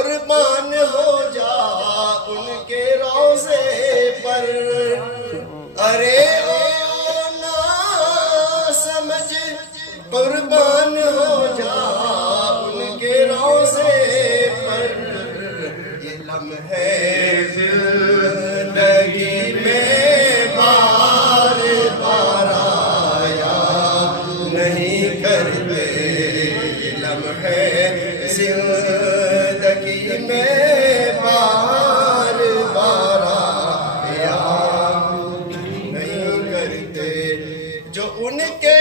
قربان ہو جا ان کے روزے پر، ارے او نا سمجھ قربان ہو جا ان کے روزے پر، یہ لمحے زندگی میں بار بار آیا نہیں کرتے، یہ لمحے زندگی میں بار بار آیا نہیں کرتے، جو ان کے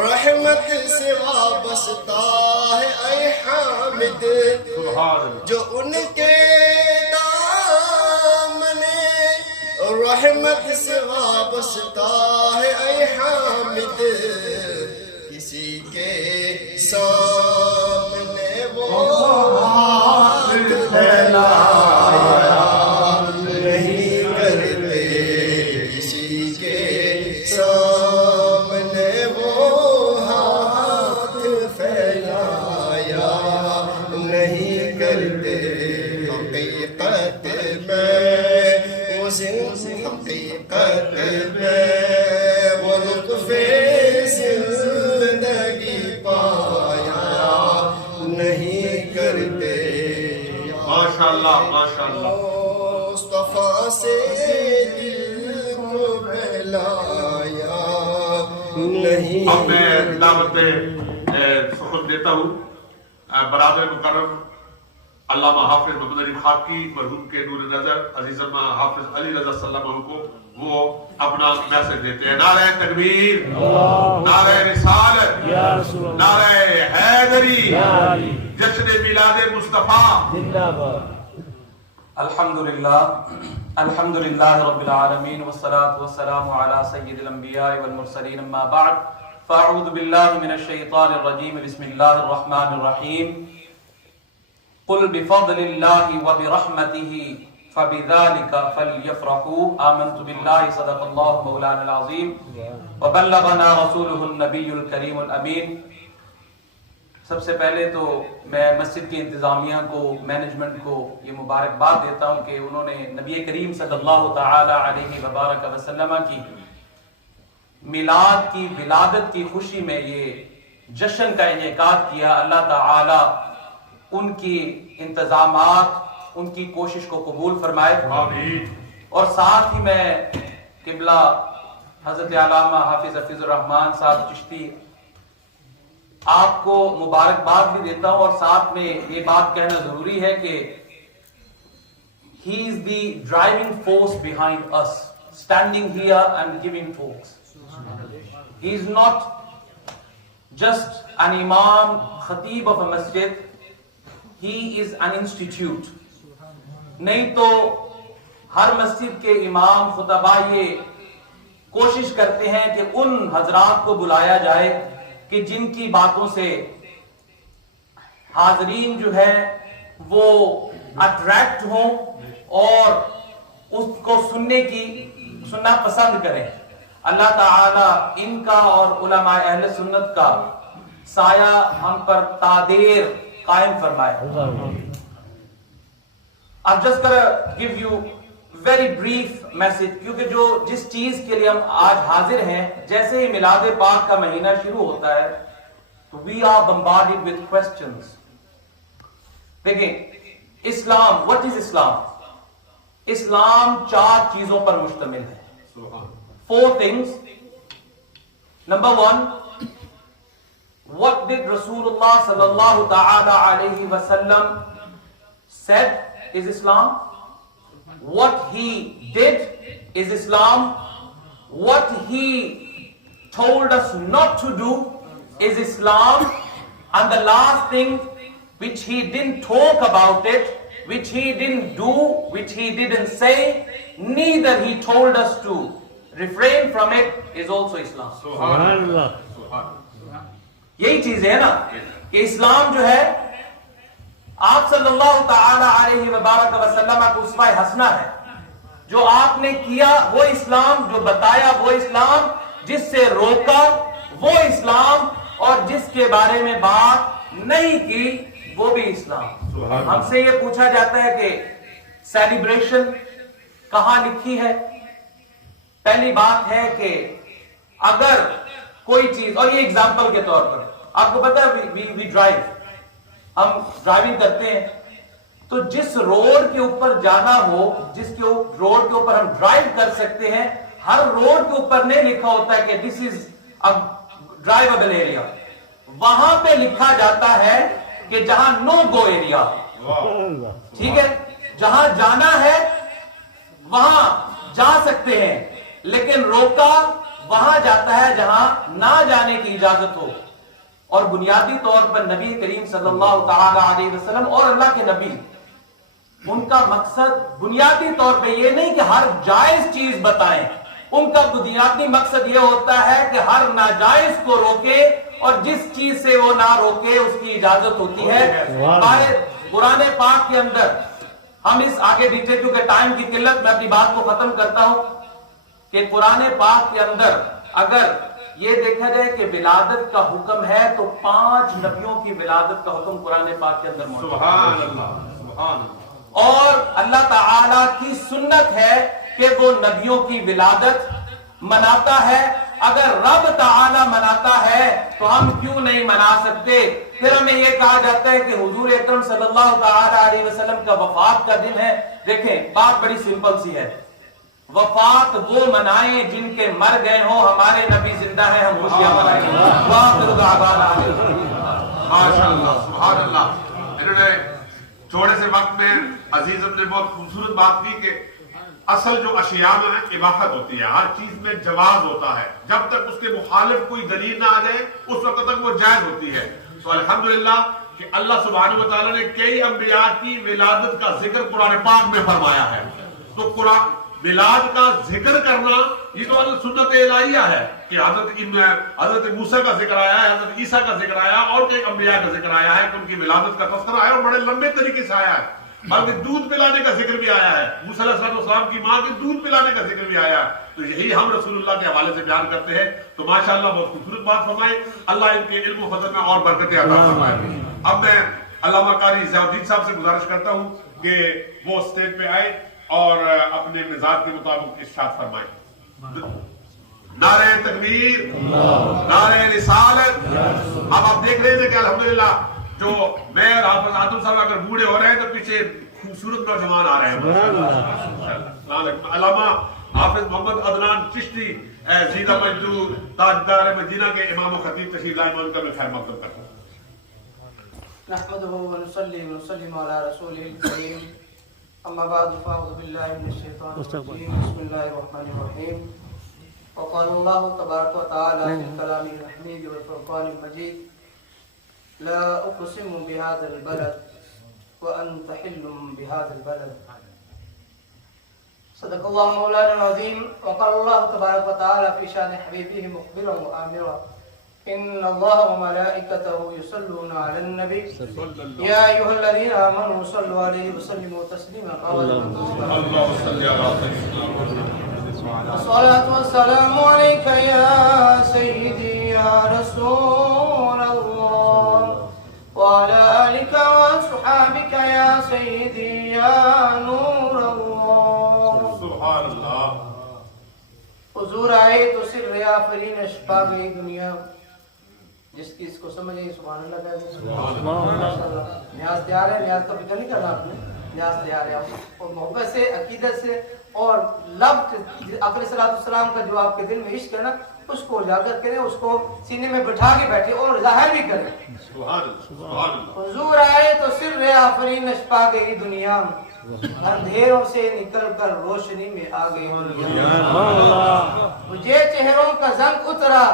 رحمت سے وابستہ ہے اے حامد، جو ان کے دامن رحمت سے وابستہ ہے اے حامد، کسی کے سامنے وہ ہاتھ پھیلایا نہیں کرتے، کسی کے سامنے وہ ہاتھ پھیلایا نہیں کرتے، حقیقت میں وہ حقیقت میں وہ لطف زندگی پایا نہیں کرتے، ماشاءاللہ ماشاءاللہ، مصطفیٰ سے دل کو بہلایا نہیں۔ اب میں دعوت سخن دیتا ہوں برادر مکرم علامہ حافظ محمد علی خاکی مرحوم کے نور نظر عزیز اما حافظ علی رضا صلی اللہ علیہ کو وہ اپنا میسج دیتے ہیں۔ نعرہ تکبیر، نعرہ رسالت، نعرہ حیدری، جشن میلاد مصطفیٰ۔ الحمدللہ الحمدللہ رب العالمین والصلاة والسلام علی سید الانبیاء والمرسلین، اما بعد فاعوذ باللہ من الشیطان الرجیم، بسم اللہ الرحمن الرحیم، قل بفضل اللہ وبرحمتہ فبذلک فلیفرحوا، آمنت باللہ صدق اللہ مولانا العظیم وبلغنا رسولہ النبی الکریم الامین۔ سب سے پہلے تو میں مسجد کی انتظامیہ کو، مینجمنٹ کو یہ مبارکباد دیتا ہوں کہ انہوں نے نبی کریم صلی اللہ تعالی علیہ وبارک وسلم کی میلاد کی ولادت کی خوشی میں یہ جشن کا انعقاد کیا۔ اللہ تعالی ان کی انتظامات، ان کی کوشش کو قبول فرمائے، اور ساتھ ہی میں قبلہ حضرت علامہ حافظ حفیظ الرحمن صاحب چشتی آپ کو مبارکباد بھی دیتا ہوں، اور ساتھ میں یہ بات کہنا ضروری ہے کہ he is the driving force behind us standing here and giving talks. He is not just an imam, khatib of a masjid, he is an institute. نہیں تو ہر مسجد کے امام خطبہ یہ کوشش کرتے ہیں کہ ان حضرات کو بلایا جائے کہ جن کی باتوں سے حاضرین جو ہے وہ اٹریکٹ ہوں اور اس کو سننا پسند کریں۔ اللہ تعالی ان کا اور علماء اہل سنت کا سایہ ہم پر تادیر قائم فرمائے۔ I'm just gonna give you very brief message، کیونکہ جس چیز کے لیے ہم آج حاضر ہیں، جیسے ہی میلاد پاک کا مہینہ شروع ہوتا ہے تو we are bombarded with questions۔ دیکھیں اسلام، what is اسلام؟ اسلام 4 چیزوں پر مشتمل ہے، 4 things۔ Number 1، what did Rasulullah sallallahu ta'ala alayhi wa sallam said is Islam? What he did is Islam. What he told us not to do is Islam. And the last thing which he didn't talk about it, which he didn't do, which he didn't say, neither he told us to refrain from it, is also Islam. Subhanallah. یہی چیز ہے نا کہ اسلام جو ہے آپ صلی اللہ تعالی علیہ وبارک وسلم کا اسوہ حسنہ ہے۔ جو آپ نے کیا وہ اسلام، جو بتایا وہ اسلام، جس سے روکا وہ اسلام، اور جس کے بارے میں بات نہیں کی وہ بھی اسلام. ہم سے یہ پوچھا جاتا ہے کہ سیلیبریشن کہاں لکھی ہے. پہلی بات ہے کہ اگر کوئی چیز, اور یہ اگزامپل کے طور پر آپ کو پتا ہے وی ڈرائیو, ہم ڈرائیونگ کرتے ہیں تو جس روڈ کے اوپر جانا ہو, جس کے روڈ کے اوپر ہم ڈرائیو کر سکتے ہیں, ہر روڈ کے اوپر نہیں لکھا ہوتا ہے کہ دس از ڈرائیویبل ایریا. وہاں پہ لکھا جاتا ہے کہ جہاں نو گو ایریا. ٹھیک ہے, جہاں جانا ہے وہاں جا سکتے ہیں, لیکن روکا وہاں جاتا ہے جہاں نہ جانے کی اجازت ہو. اور بنیادی طور پر نبی کریم صلی اللہ تعالی علیہ وسلم اور اللہ کے نبی, ان کا مقصد بنیادی طور پہ یہ نہیں کہ ہر جائز چیز بتائیں. ان کا بنیادی مقصد یہ ہوتا ہے کہ ہر ناجائز کو روکے, اور جس چیز سے وہ نہ روکے اس کی اجازت ہوتی ہے. ہمارے قرآن پاک کے اندر ہم اس آگے ڈیٹیل, کیونکہ ٹائم کی قلت میں اپنی بات کو ختم کرتا ہوں, کہ قرآن پاک کے اندر اگر یہ دیکھا جائے کہ ولادت کا حکم ہے تو 5 نبیوں کی ولادت کا حکم قرآن پاک کے اندر موجود ہے. سبحان اللہ, سبحان اللہ. اور اللہ تعالی کی سنت ہے کہ وہ نبیوں کی ولادت مناتا ہے. اگر رب تعالی مناتا ہے تو ہم کیوں نہیں منا سکتے؟ پھر ہمیں یہ کہا جاتا ہے کہ حضور اکرم صلی اللہ تعالی علیہ وسلم کا وفات کا دن ہے. دیکھیں بات بڑی سمپل سی ہے, وفات وہ منائیں جن کے مر گئے ہوں. ہمارے نبی زندہ ہیں, ہم خوشیاں منائیں. ماشاءاللہ, سبحان اللہ. انہوں نے تھوڑے سے وقت میں عزیزم نے بہت خوبصورت بات کی کہ اصل جو اشیاء میں اباحت ہوتی ہے, ہر چیز میں جواز ہوتا ہے. جب تک اس کے مخالف کوئی دلیل نہ آ جائے اس وقت تک وہ جائز ہوتی ہے. تو الحمدللہ کہ اللہ سبحانہ وتعالی نے کئی انبیاء کی ولادت کا ذکر قرآن پاک میں فرمایا ہے. تو قرآن میلاد کا ذکر کرنا یہ تو سنت الہیہ ہے کہ حضرت موسیٰ کا ذکر آیا ہے, حضرت عیسیٰ کا ذکر آیا, اور کئی انبیاء کا ذکر آیا ہے کہ ان کی ولادت کا تذکرہ آیا, اور بڑے لمبے طریقے سے آیا ہے. بلکہ دودھ پلانے کا ذکر بھی آیا ہے, موسیٰ علیہ السلام کی ماں کے دودھ پلانے کا ذکر بھی آیا ہے. تو یہی ہم رسول اللہ کے حوالے سے بیان کرتے ہیں. تو ماشاءاللہ بہت خوبصورت بات فرمائے, اللہ ان کے علم و فضل میں اور برکتیں عطا فرمائے. اب میں علامہ قاری ضیاء الدین صاحب سے گزارش کرتا ہوں کہ وہ اسٹیج پہ آئے اور اپنے مزاج کے مطابق ارشاد فرمائیں. نعرہ تکبیر, نعرہ رسالت. اب آپ دیکھ رہے ہیں کہ الحمدللہ جو میں حافظ آدم صاحب اگر بوڑھے ہو رہے ہیں تو پیچھے خوبصورت نوجوان آ رہے ہیں. علامہ حافظ محمد عدنان چشتی زیدہ مجدور تاجدار مدینہ کے امام و خطیب تشریف لائے, ان کا میں خیر مقدم کرتا ہوں. نحمده ونصلي ونسلم على رسوله الكريم. اما بعد فاعوذ بالله من الشيطان الرجيم. بسم الله الرحمن الرحيم. وقال الله تبارك وتعالى في كلامه الحميد والفرقان المجيد لا اقسم بهذا البلد وانت حل بهذا البلد. صدق الله مولانا العظيم. وقال الله تبارك وتعالى في شان حبيبه مخبرا وآمرا إن الله وملائكته يصلون على النبي يا أيها الذين آمنوا صلوا عليه وسلموا تسليما. اللهم صل على سيدنا الصلاة والسلام عليك يا سيدي يا رسول الله وعلى آلك وصحابك يا سيدي يا نور الله. سبحان اللہ. حضور آئے تو سر آفرین اشپا گئی دنیا, جس کی اس کو سمجھے سبحان اللہ کہتے. نیاز تیار ہے, نیاز کا فکر نہیں کرنا آپ نے, نیاز تیار ہے. اور محبت سے, عقیدت سے, اور لفظ آخر صلی اللہ علیہ وسلم کا جو آپ کے دل میں عشق ہے نا, اس کو اجاگر کریں, اس کو سینے میں بٹھا کے بیٹھے اور ظاہر بھی کریں. حضور آئے تو سر آفرین اشپا گئی دنیا, اندھیروں سے نکل کر روشنی میں آ گئی دنیا. مجھے چہروں کا زنگ اترا,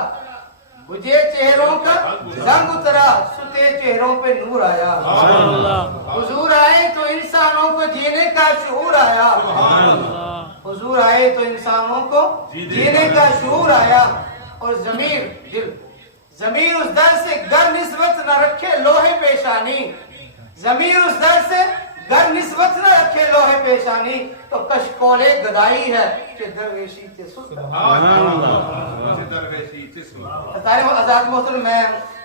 مجھے چہروں کا زنگ اترا, ستے چہروں پہ نور آیا. حضور آئے تو انسانوں کو جینے کا شعور آیا. حضور آئے تو انسانوں کو جینے کا شعور آیا. اور ضمیر اس در سے گر نسبت نہ رکھے لوہے پیشانی, ضمیر اس در سے گر نسبت نہ رکھے لوہے پیشانی, تو کشکول گدائی ہے کہ درویشی تے سلطان. آزاد محترم, میں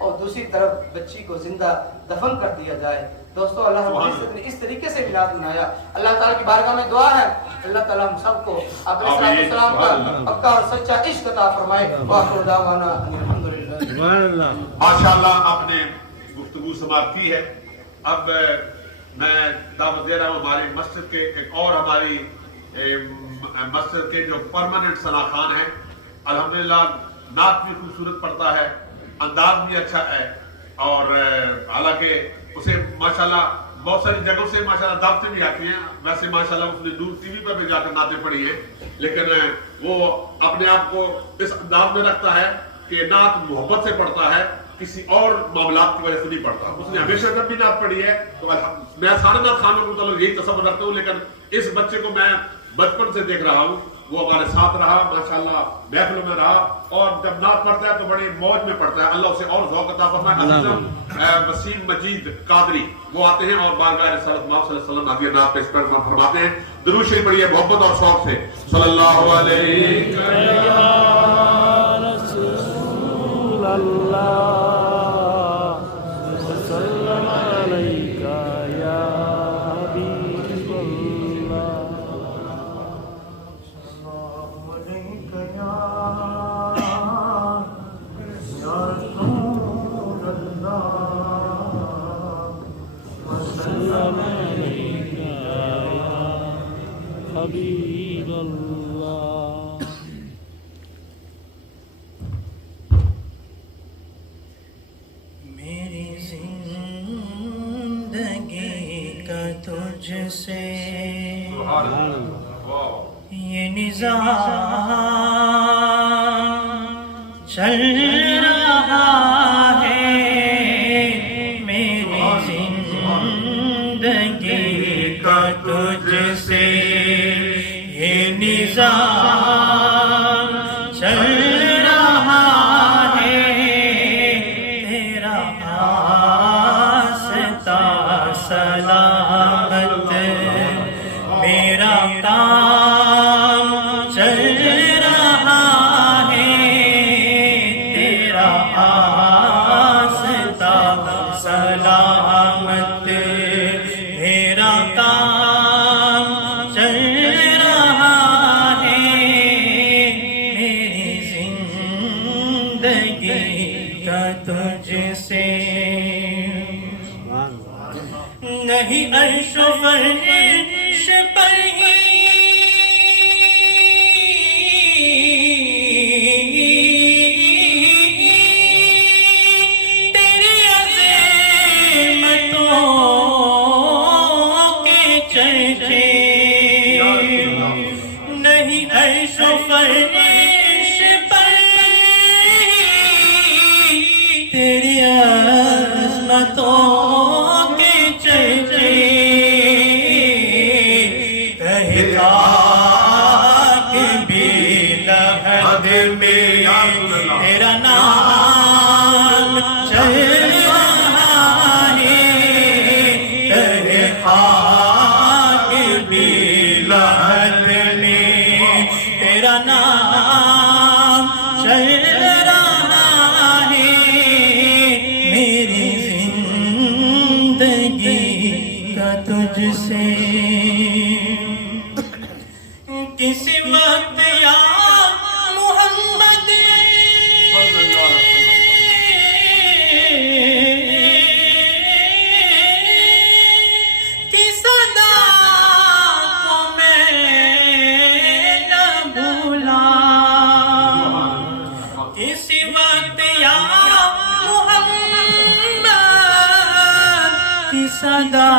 اور دوسری طرف بچی کو زندہ دفن کر دیا جائے. دوستو اللہ رب العزت نے اس طریقے سے میلاد منایا. اللہ تعالیٰ کی بارگاہ میں دعا ہے اللہ تعالیٰ ہم سب کو اپنے صلاۃ والسلام کا پکا اور سچا عشق عطا فرمائے. وآخر دعوانا الحمدللہ. ماشاءاللہ آپ نے گفتگو سماعت کی ہے. اب میں دعوت دے رہا ہوں ہماری مسجد کے ایک اور ہماری مسجد کے جو پرماننٹ ثنا خان ہیں. الحمدللہ نعت بھی خوبصورت پڑتا ہے, انداز بھی اچھا ہے, اور حالانکہ اسے ماشاءاللہ بہت ساری جگہوں سے ماشاءاللہ دعوتیں بھی آتی ہیں. ویسے ماشاءاللہ اس نے دور ٹی وی پر بھی جا کر نعتیں پڑھی ہیں, لیکن وہ اپنے آپ کو اس انداز میں رکھتا ہے کہ نعت محبت سے پڑھتا ہے, کسی اور معاملات کی وجہ سے نہیں پڑھتا. اس نے ہمیشہ جب بھی نعت پڑھی ہے تو میں سارے نعت خانوں کو مطلب یہی تصور رکھتا ہوں, لیکن اس بچے کو میں بچپن سے دیکھ رہا ہوں, وہ ہمارے ساتھ رہا ماشاءاللہ, محفلوں میں رہا, اور جب نعت پڑھتا ہے تو بڑی موج میں پڑھتا ہے. اللہ اسے اور ذوق عطا فرمائے. عزیزم وسیم مجید قادری وہ آتے ہیں اور بارگاہ رسالت مآب صلی اللہ علیہ وسلم آتی ہے, نعت پیش فرماتے ہیں. درود شریف پڑھیے محبت اور شوق سے. صلی اللہ علیہ رسول اللہ وسلم علیکہ یا حبیب اللہ. حبیب اللہ. میری زندگی کا تجھ سے یہ نظام چل رہا ہے. میری زندگی کا تجھ سے یہ نظام چل رہا ہے. تیرا آستا سلامت میرا کام چل رہا ہے. تیرا آستا سلامت میرا کام چل رہا ہے. میری زندگی کا تجھ سے نہیں عرش و فرش پر ہی تیری عظمتوں کے چرچے. نہیں عرش و فرش پر تیری عظمتوں کے چرچے. کہتا کہ بھی لحد میں تیرا نام چل رہا ہے. کہتا کہ بھی لحد میں تیرا نام چل رہا ہے. میری زندگی کا تجھ سے کسی وقت یا محمد کی صدا کو میں نہ بھولا. کسی وقت یا محمد کی صدا